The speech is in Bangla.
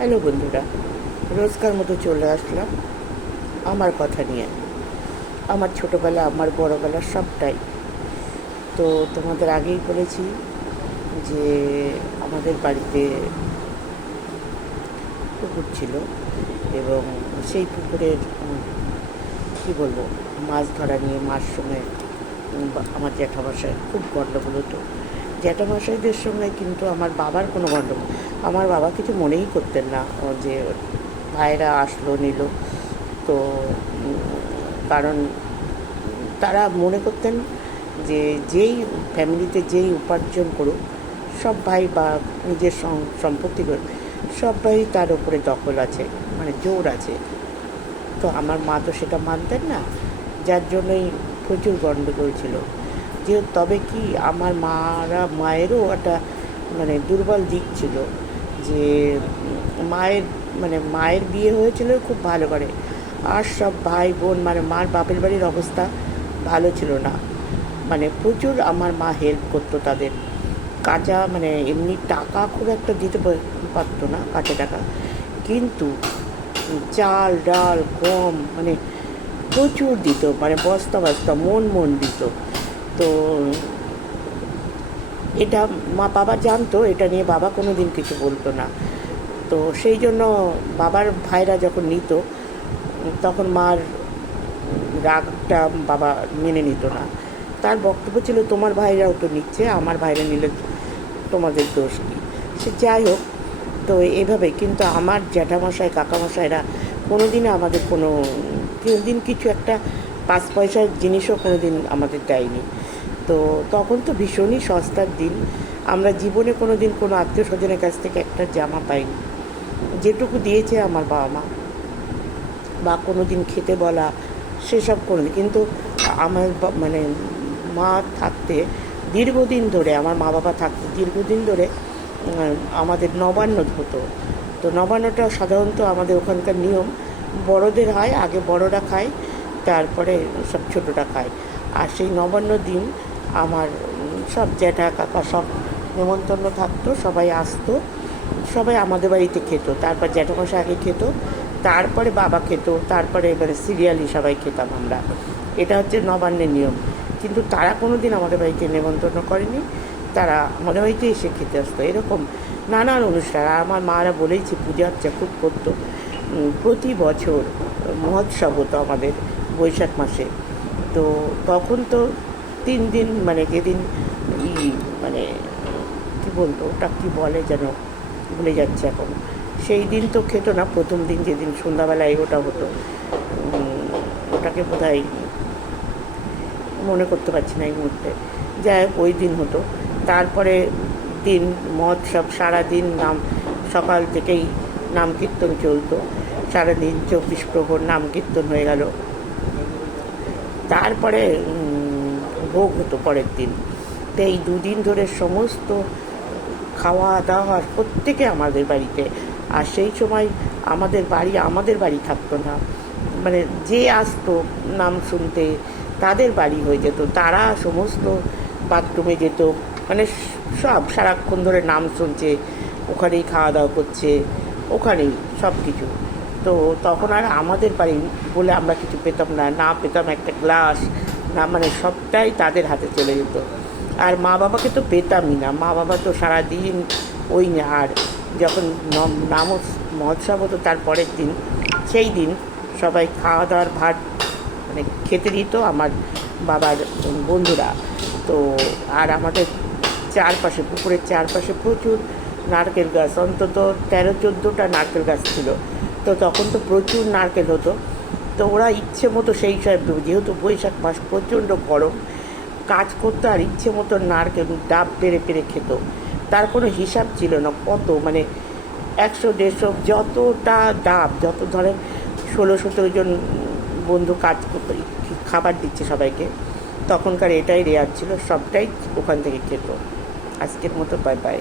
হ্যালো বন্ধুরা, রোজকার মতো চলে আসলাম আমার কথা নিয়ে। আমার ছোটোবেলা, আমার বড়োবেলা সবটাই। তো তোমাদের আগেই বলেছি যে আমাদের বাড়িতে পুকুর ছিল, এবং সেই পুকুরের কী বলবো, মাছ ধরা নিয়ে মার সঙ্গে আমার জ্যাঠামশাই খুব গণ্ডগোল হতো। জ্যাঠামশাইদের সঙ্গে কিন্তু আমার বাবার কোনো গণ্ডগোল, আমার বাবা কিছু মনেই করতেন না যে ভাইরা আসলো নিল। তো কারণ তারা মনে করতেন যে যেই ফ্যামিলিতে যেই উপার্জন করুক, সব ভাই বা নিজের সম্পত্তি করুক, সব ভাই তার উপরে দখল আছে, মানে জোর আছে। তো আমার মা তো সেটা মানতেন না, যার জন্যই প্রচুর গণ্ডগোল ছিল। যে তবে কি আমার মায়েরও একটা মানে দুর্বল দিক ছিল, যে মায়ের বিয়ে হয়েছিল খুব ভালো করে, আর সব ভাই বোন মানে মার বাপের বাড়ির অবস্থা ভালো ছিল না। মানে প্রচুর আমার মা হেল্প করতো তাদের। কাঁচা মানে এমনি টাকা খুব একটা দিতে পারতো না, কাঁচা টাকা, কিন্তু চাল ডাল গম মানে প্রচুর দিত, মানে বস্তা বস্তা মন দিত। তো এটা বাবা জানতো, এটা নিয়ে বাবা কোনো দিন কিছু বলতো না। তো সেই জন্য বাবার ভাইরা যখন নিত, তখন মার রাগটা বাবা মেনে নিত না। তার বক্তব্য ছিল, তোমার ভাইরাও তো নিচ্ছে, আমার ভাইরা নিলে তোমাদের দোষ কী? সে যাই হোক। তো এইভাবে কিন্তু আমার জ্যাঠামশাই কাকামশাইরা কোনো দিনও আমাদের কোনো দিন কিছু একটা 5 পয়সার জিনিসও কোনো দিন আমাদের দেয়নি। তো তখন তো ভীষণই সস্তার দিন। আমরা জীবনে কোনো দিন কোনো আত্মীয় স্বজনের কাছ থেকে একটা জামা পাইনি। যেটুকু দিয়েছে আমার বাবা মা, বা কোনো দিন খেতে বলা, সেসব কোনো দিন। কিন্তু আমার মানে মা থাকতে দীর্ঘদিন ধরে, আমার মা বাবা থাকতে দীর্ঘদিন ধরে আমাদের নবান্ন হতো। তো নবান্নটা সাধারণত আমাদের ওখানকার নিয়ম, বড়দের হয়, আগে বড়রা খায়, তারপরে সব ছোটরা খায়। আর সেই নবান্ন দিন আমার সব জ্যাঠা কাকা সব নেমন্তন্ন থাকতো, সবাই আসতো, সবাই আমাদের বাড়িতে খেত। তারপর জ্যাঠামশাই আগে খেত, তারপরে বাবা খেত, তারপরে এবারে সিরিয়ালি সবাই খেতাম আমরা। এটা হচ্ছে নবান্নের নিয়ম। কিন্তু তারা কোনো দিন আমাদের বাড়িতে নেমন্তন্ন করেনি, তারা আমাদের বাড়িতে এসে খেতে আসতো। এরকম নানান অনুষ্ঠান। আর আমার মারা বলেইছে, পূজা আর্চা খুব করতো। প্রতি বছর মহোৎসব হতো আমাদের বৈশাখ মাসে। তো তখন তো 3 দিন, মানে যেদিন মানে কী বলতো, ওটা কী বলে যেন, ভুলে যাচ্ছে এখন। সেই দিন তো খেত না, প্রথম দিন যেদিন সন্ধ্যাবেলায় ওটা হতো, ওটাকে বোধহয় মনে করতে পারছি না এই মুহূর্তে। যাই হোক, ওই দিন হতো। তারপরে দিন মহোৎসব, সারাদিন সকাল থেকেই নাম কীর্তন চলতো, সারাদিন 24 প্রহর নাম কীর্তন হয়ে গেল। তারপরে ভোগ হতো পরের দিন। তো এই 2 দিন ধরে সমস্ত খাওয়া দাওয়া প্রত্যেকে আমাদের বাড়িতে। আর সেই সময় আমাদের বাড়ি থাকতো না, মানে যে আসতো নাম শুনতে তাদের বাড়ি হয়ে যেত। তারা সমস্ত বাথরুমে যেত, মানে সব সারাক্ষণ ধরে নাম শুনছে, ওখানেই খাওয়া দাওয়া করছে, ওখানেই সব কিছু। তো তখন আর আমাদের বাড়ি বলে আমরা কিছু পেতাম না, না পেতাম একটা গ্লাস, না, মানে সবটাই তাদের হাতে চলে যেত। আর মা বাবাকে তো পেতামই না, মা বাবা তো সারাদিন ওই না। আর যখন নাম মহোৎসব হতো তার পরের দিন, সেই দিন সবাই খাওয়া দাওয়ার ভাত মানে খেতে দিত আমার বাবার বন্ধুরা। তো আর আমাদের চারপাশে, পুকুরের চারপাশে প্রচুর নারকেল গাছ, অন্তত 13-14টা নারকেল গাছ ছিল। তো তখন তো প্রচুর নারকেল হতো। তো ওরা ইচ্ছে মতো সেই সব, যেহেতু বৈশাখ মাস প্রচণ্ড গরম, কাজ করতো আর ইচ্ছে মতো নারকেল ডাব পেরে পেরে খেত। তার কোনো হিসাব ছিল না কত, মানে 100-150 যতটা ডাব, যত ধরেন 16-17 জন বন্ধু কাজ করতে, খাবার দিচ্ছে সবাইকে। তখনকার এটাই রেয়ার ছিল, সবটাই ওখান থেকে খেত। আজকের মতো বাই বাই।